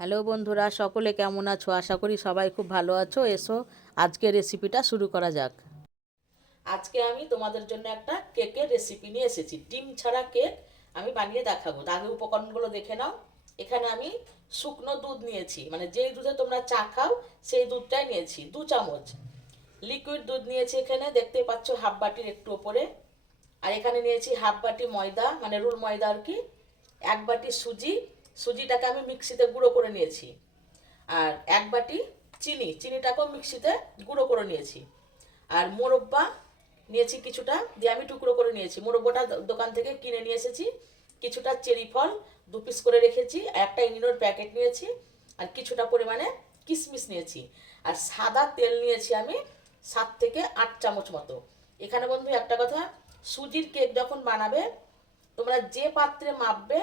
Hello বন্ধুরা, সকলে কেমন আছো? আশা করি সবাই খুব ভালো আছো। এসো আজকে রেসিপিটা শুরু করা যাক। আজকে আমি তোমাদের জন্য একটা কেকের রেসিপি নিয়ে এসেছি। ডিম ছাড়া কেক আমি বানিয়ে দেখাবো। আগে উপকরণগুলো দেখে নাও। এখানে আমি শুকনো দুধ নিয়েছি, মানে যেই দুধে তোমরা চা খাও সেই দুধটাই নিয়েছি 2 চামচ। লিকুইড দুধ নিয়েছি, এখানে দেখতে পাচ্ছ হাফ বাটির একটু ওপরে। আর এখানে নিয়েছি হাফ বাটি ময়দা, মানে রুল ময়দা আর কি। 1 বাটি সুজি, সুজিটাকে আমি মিক্সিতে গুঁড়ো করে নিয়েছি। আর 1 বাটি চিনি, চিনিটাকেও মিক্সিতে গুঁড়ো করে নিয়েছি। আর মোরব্বা নিয়েছি কিছুটা, দিয়ে আমি টুকরো করে নিয়েছি। মোরব্বাটা দোকান থেকে কিনে নিয়ে এসেছি। কিছুটা চেরি ফল 2 পিস করে রেখেছি। একটা ইনোর প্যাকেট নিয়েছি। আর কিছুটা পরিমাণে কিশমিশ নিয়েছি। আর সাদা তেল নিয়েছি আমি 7 থেকে 8 চামচ মতো। এখানে বন্ধু একটা কথা, সুজির কেক যখন বানাবে তোমরা যে পাত্রে মাপবে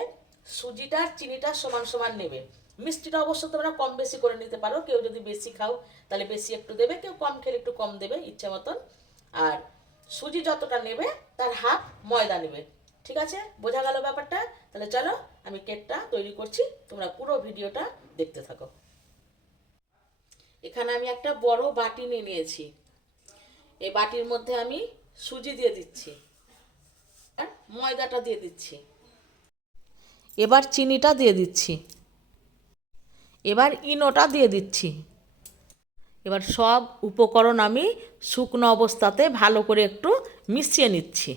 সুজিটা আর চিনিটা সমান সমান নেবে। মিষ্টিটা অবশ্য তোমরা কম বেশি করে নিতে পারো, কেউ যদি বেশি খাও তাহলে বেশি একটু দেবে, কেউ কম খেলে একটু কম দেবে ইচ্ছে মতন। আর সুজি যতটা নেবে তার হাফ ময়দা নেবে। ঠিক আছে, বোঝা গেল ব্যাপারটা? তাহলে চলো আমি কেকটা তৈরি করছি, তোমরা পুরো ভিডিওটা দেখতে থাকো। এখানে আমি একটা বড় বাটি নিয়ে নিয়েছি। এই বাটির মধ্যে আমি সুজি দিয়ে দিচ্ছি আর ময়দাটা দিয়ে দিচ্ছি। এবার চিনিটা দিয়ে দিচ্ছি। এবার ইনোটা দিয়ে দিচ্ছি। এবার সব উপকরণ আমি শুকনো অবস্থাতে ভালো করে একটু মিশিয়ে নিচ্ছি।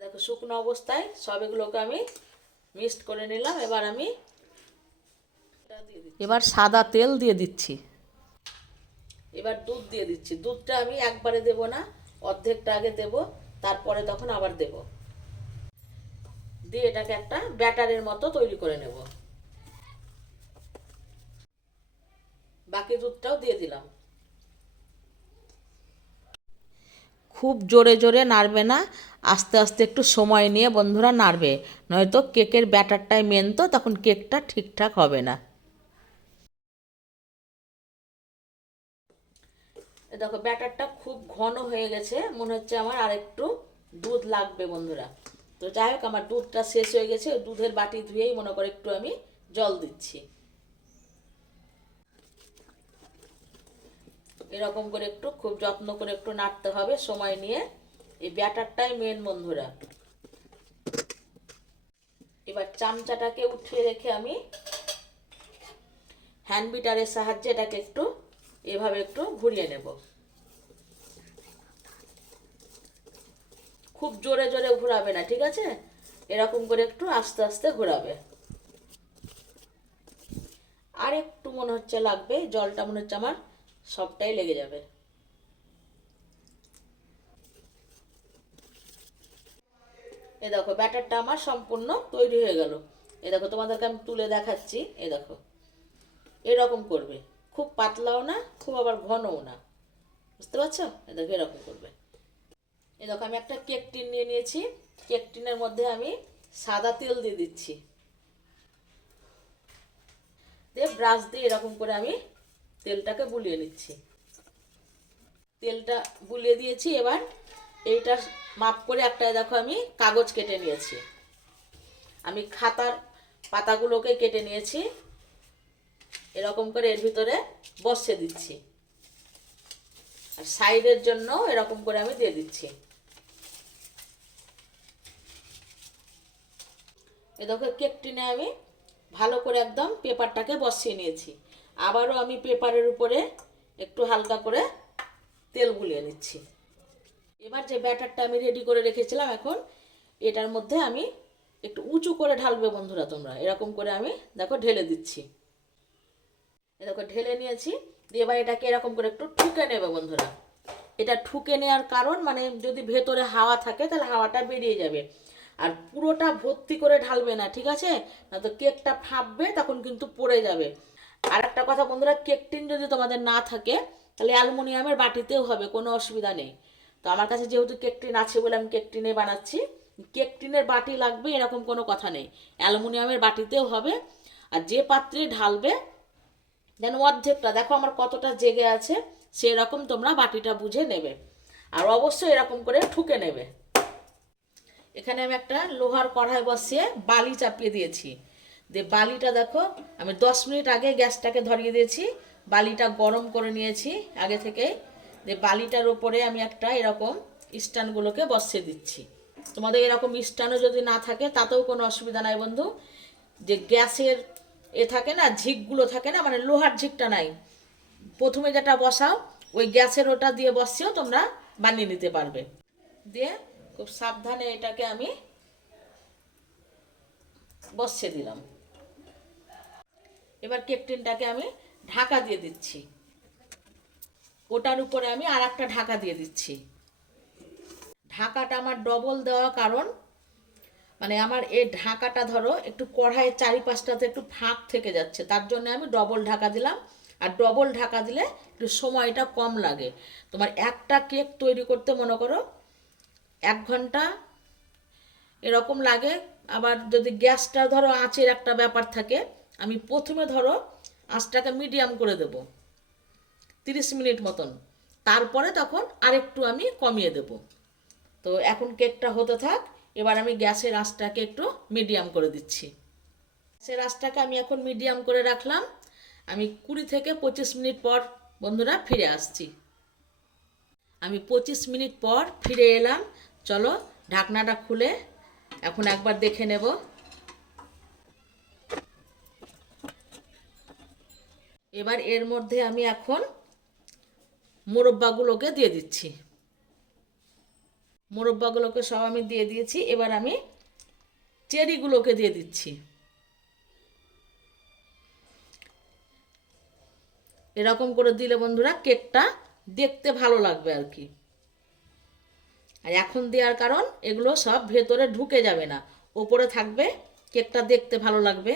দেখো শুকনো অবস্থায় সব এগুলোকে আমি মিক্সড করে নিলাম। এবার সাদা তেল দিয়ে দিচ্ছি। এবার দুধ দিয়ে দিচ্ছি। দুধটা আমি একবারে দেব না, অর্ধেকটা আগে দেব, তারপরে তখন আবার দেব। দিয়ে এটাকে একটা ব্যাটারের মতো তৈরি করে নেব। বাকি দুধটাও দিয়ে দিলাম। খুব জোরে জোরে নাড়বে না, আস্তে আস্তে একটু সময় নিয়ে বন্ধুরা নাড়বে, নয়তো কেকের ব্যাটারটাই মেন, তো তখন কেকটা ঠিকঠাক হবে না। দেখো ব্যাটারটা খুব ঘন হয়ে গেছে, মনে হচ্ছে আমার আর একটু দুধ লাগবে বন্ধুরা। তো যাই হোক, আমার দুধটা শেষ হয়ে গেছে। দুধের বাটি ধুয়েই মনে করে একটু আমি জল দিচ্ছি। এরকম করে একটু খুব যত্ন করে একটু নাড়তে হবে সময় নিয়ে। এই ব্যাটারটাই মেন বন্ধুরা। এবার চামচাটাকে উঠিয়ে রেখে আমি হ্যান্ড বিটারের সাহায্যে এটাকে একটু এভাবে একটু ঘুরিয়ে নেব। খুব জোরে জোরে ঘোরাবে না, ঠিক আছে? এরকম করে একটু আস্তে আস্তে ঘোরাবে। আর একটু মনে হচ্ছে লাগবে, জলটা মনে হচ্ছে আমার সবটাই লেগে যাবে। এ দেখো ব্যাটারটা আমার সম্পূর্ণ তৈরি হয়ে গেল। এ দেখো তোমাদেরকে আমি তুলে দেখাচ্ছি। এ দেখো এরকম করবে, খুব পাতলাও না খুব আবার ঘনও না, বুঝতে পারছো? এ দেখো এরকম করবে। এ দেখো আমি একটা কেক টিন নিয়ে নিয়েছি। কেক টিনের মধ্যে আমি সাদা তেল দিয়ে দিচ্ছি। দিয়ে ব্রাশ দিয়ে এরকম করে আমি তেলটাকে বুলিয়ে নিচ্ছি। তেলটা বুলিয়ে দিয়েছি। এবার এইটা মাপ করে একটা দেখো আমি কাগজ কেটে নিয়েছি। আমি খাতার পাতাগুলোকে কেটে নিয়েছি। এরকম করে এর ভিতরে বসিয়ে দিচ্ছি। আর সাইডের জন্য এরকম করে আমি দিয়ে দিচ্ছি। এ দেখো কেক টিনে আমি ভালো করে একদম পেপারটাকে বসিয়ে নিয়েছি। আবারও আমি পেপারের উপরে একটু হালকা করে তেল বুলিয়ে নিচ্ছি। এবার যে ব্যাটারটা আমি রেডি করে রেখেছিলাম, এখন এটার মধ্যে আমি একটু উঁচু করে ঢালবে বন্ধুরা তোমরা। এরকম করে আমি দেখো ঢেলে দিচ্ছি। দেখো ঢেলে নিয়েছি। দিয়ে এবার এটাকে এরকম করে একটু ঠুকে নেবে বন্ধুরা। এটা ঠুকে নেওয়ার কারণ, মানে যদি ভেতরে হাওয়া থাকে তাহলে হাওয়াটা বেরিয়ে যাবে। আর পুরোটা ভর্তি করে ঢালবে না, ঠিক আছে? না তো কেকটা ফাঁপবে, তখন কিন্তু পড়ে যাবে। আর একটা কথা বন্ধুরা, কেক টিন যদি তোমাদের না থাকে তাহলে অ্যালুমিনিয়ামের বাটিতেও হবে, কোনো অসুবিধা নেই। তো আমার কাছে যেহেতু কেক টিন আছে বলে আমি কেক টিনে বানাচ্ছি। কেক টিনের বাটি লাগবে এরকম কোনো কথা নেই, অ্যালুমিনিয়ামের বাটিতেও হবে। আর যে পাত্রে ঢালবে যেন অর্ধেকটা, দেখো আমার কতটা জেগে আছে, সেরকম তোমরা বাটিটা বুঝে নেবে। আর অবশ্যই এরকম করে ঠুকে নেবে। এখানে আমি একটা লোহার কড়াই বসিয়ে বালি চাপিয়ে দিয়েছি। দিয়ে বালিটা দেখো আমি 10 মিনিট আগে গ্যাসটাকে ধরিয়ে দিয়েছি, বালিটা গরম করে নিয়েছি আগে থেকে। দিয়ে বালিটার উপরে আমি একটা এরকম স্ট্যান্ডগুলোকে বসিয়ে দিচ্ছি। তোমাদের এরকম স্ট্যান্ডও যদি না থাকে তাতেও কোনো অসুবিধা নাই বন্ধু। যে গ্যাসের থাকে না ঝিকগুলো থাকে না, মানে লোহার ঝিকটা নাই, প্রথমে যেটা বসাও ওই গ্যাসের ওটা দিয়ে বসিয়েও তোমরা বানিয়ে নিতে পারবে। দিয়ে খুব সাবধানে এটাকে আমি বসিয়ে দিলাম। এবার কেক টিনটাকে আমি ঢাকা দিয়ে দিচ্ছি, ওটার উপরে আমি আর একটা ঢাকা দিয়ে দিচ্ছি। ঢাকাটা আমার ডবল দেওয়া কারণ মানে আমার এই ঢাকাটা ধরো একটু কড়াইয়ের চারিপাশটাতে একটু ফাঁক থেকে যাচ্ছে, তার জন্য আমি ডবল ঢাকা দিলাম। আর ডবল ঢাকা দিলে একটু সময়টা কম লাগে। তোমার একটা কেক তৈরি করতে মনে করো 1 ঘন্টা এরকম লাগে। আবার যদি গ্যাসটা ধরো আঁচের একটা ব্যাপার থাকে, আমি প্রথমে ধরো আঁচটাকে মিডিয়াম করে দেব 30 মিনিট মতন, তারপরে তখন আরেকটু আমি কমিয়ে দেব। তো এখন কেকটা হতে থাক, এবার আমি গ্যাসের আঁচটাকে একটু মিডিয়াম করে দিচ্ছি। গ্যাসের আঁচটাকে আমি এখন মিডিয়াম করে রাখলাম। আমি 20 থেকে 25 মিনিট পর বন্ধুরা ফিরে আসছি। আমি 25 মিনিট পর ফিরে এলাম। চলো ঢাকনাটা খুলে এখন একবার দেখে নেব। এবার এর মধ্যে আমি এখন মোরব্বাগুলোকে দিয়ে দিচ্ছি। মোরব্বাগুলোকে সব আমি দিয়ে দিয়েছি। এবার আমি চেরিগুলোকে দিয়ে দিচ্ছি। এরকম করে দিলে বন্ধুরা কেকটা দেখতে ভালো লাগবে আর কি। আর এখন দেওয়ার কারণ এগুলো সব ভেতরে ঢুকে যাবে না, ওপরে থাকবে, কেকটা দেখতে ভালো লাগবে।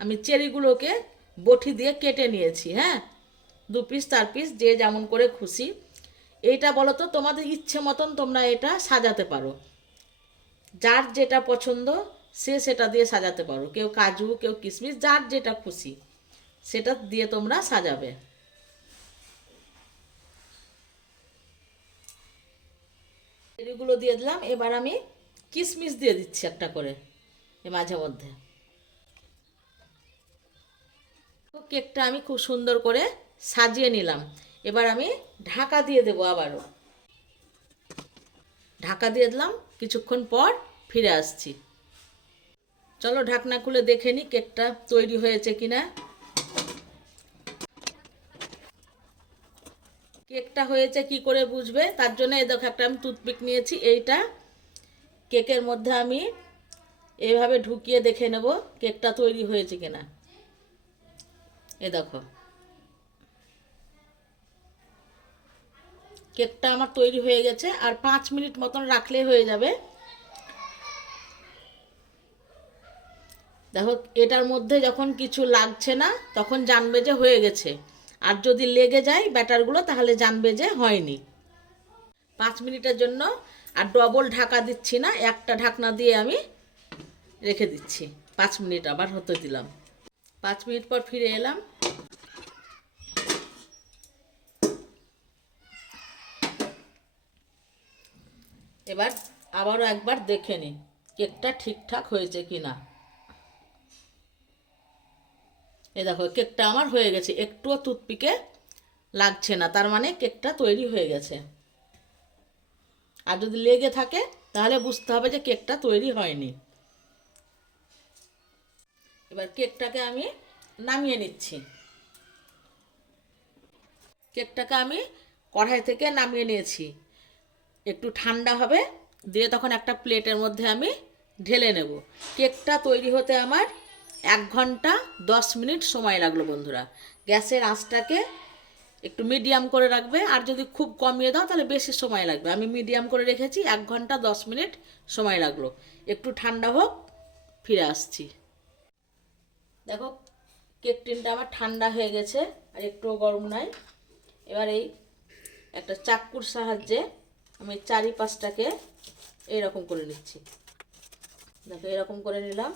আমি চেরিগুলোকে বটি দিয়ে কেটে নিয়েছি, হ্যাঁ, 2 পিস 4 পিস যে যেমন করে খুশি। এইটা বলো তো তোমাদের ইচ্ছে মতন তোমরা এটা সাজাতে পারো, যার যেটা পছন্দ সে সেটা দিয়ে সাজাতে পারো। কেউ কাজু, কেউ কিশমিশ, যার যেটা খুশি সেটা দিয়ে তোমরা সাজাবে। এগুলো দিয়ে দিলাম। এবার আমি কিশমিশ দিয়ে দিচ্ছি একটা করে এ মাঝে মধ্যে। কেকটা আমি খুব সুন্দর করে সাজিয়ে নিলাম। এবার আমি ঢাকা দিয়ে দেবো, আবারও ঢাকা দিয়ে দিলাম। কিছুক্ষণ পর ফিরে আসছি। চলো ঢাকনা খুলে দেখে নিই কেকটা তৈরি হয়েছে কিনা। কেকটা হয়েছে কি করে বুঝবে, তার জন্য এই দেখো একটা আমি টুথপিক নিয়েছি, এইটা কেকের মধ্যে আমি এইভাবে ঢুকিয়ে দেখে নেব কেকটা তৈরি হয়েছে কিনা। এ দেখো কেকটা আমার তৈরি হয়ে গেছে, আর 5 মিনিট মতন রাখলেই হয়ে যাবে। দেখো এটার মধ্যে যখন কিছু লাগছে না তখন জানবে যে হয়ে গেছে, আর যদি লেগে যায় ব্যাটারগুলো তাহলে জানবে যে হয়নি। 5 মিনিটের জন্য আর ডবল ঢাকা দিচ্ছি না, একটা ঢাকনা দিয়ে আমি রেখে দিচ্ছি। 5 মিনিট আবার হতে দিলাম। 5 মিনিট পর ফিরে এলাম। এবার আবারও একবার দেখে নিই কেকটা ঠিকঠাক হয়েছে কি না। এ দেখো কেকটা আমার হয়ে গেছে, একটুও টুথপিকে লাগছে না, তার মানে কেকটা তৈরি হয়ে গেছে। আর যদি লেগে থাকে তাহলে বুঝতে হবে যে কেকটা তৈরি হয়নি। এবার কেকটাকে আমি নামিয়ে নিচ্ছি। কেকটাকে আমি কড়াই থেকে নামিয়ে নিয়েছি, একটু ঠান্ডা হবে, দিয়ে তখন একটা প্লেটের মধ্যে আমি ঢেলে নেব। কেকটা তৈরি হতে আমার 1 ঘন্টা 10 মিনিট সময় লাগলো বন্ধুরা। গ্যাসের আঁচটাকে একটু মিডিয়াম করে রাখবে, আর যদি খুব কমিয়ে দাও তাহলে বেশি সময় লাগবে। আমি মিডিয়াম করে রেখেছি, 1 ঘন্টা 10 মিনিট সময় লাগলো। একটু ঠান্ডা হোক, ফিরে আসছি। দেখো কেক টিনটা আমার ঠান্ডা হয়ে গেছে, আর একটুও গরম নাই। এবার এই একটা চাকুর সাহায্যে আমি চারিপাশটাকে এইরকম করে নিচ্ছি। দেখো এরকম করে নিলাম,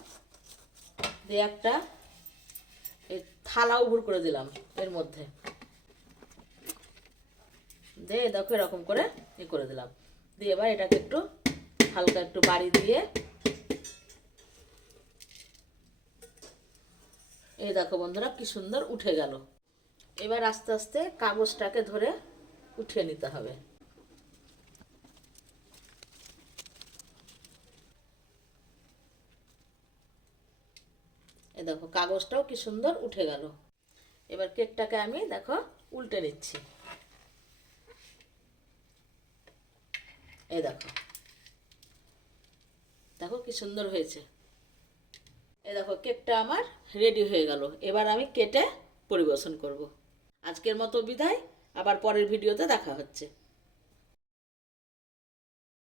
দিয়ে একটা এই থালা উবুর করে দিলাম এর মধ্যে, দিয়ে দেখো এরকম করে করে দিলাম। দিয়ে এবার এটাকে একটু হালকা একটু বাড়ি দিয়ে এই দেখো বন্ধুরা কি সুন্দর উঠে গেল। এবার আস্তে আস্তে কাগজটাকে ধরে উঠিয়ে নিতে হবে। এই দেখো কাগজটাও কি সুন্দর উঠে গেল। এবার কেকটাকে আমি দেখো উল্টে নিচ্ছি। এই দেখো, দেখো কি সুন্দর হয়েছে। এই দেখো কেকটা আমার রেডি হয়ে গেল। এবার আমি কেটে পরিবেশন করব। আজকের মতো বিদায়, আবার পরের ভিডিওতে দেখা হচ্ছে।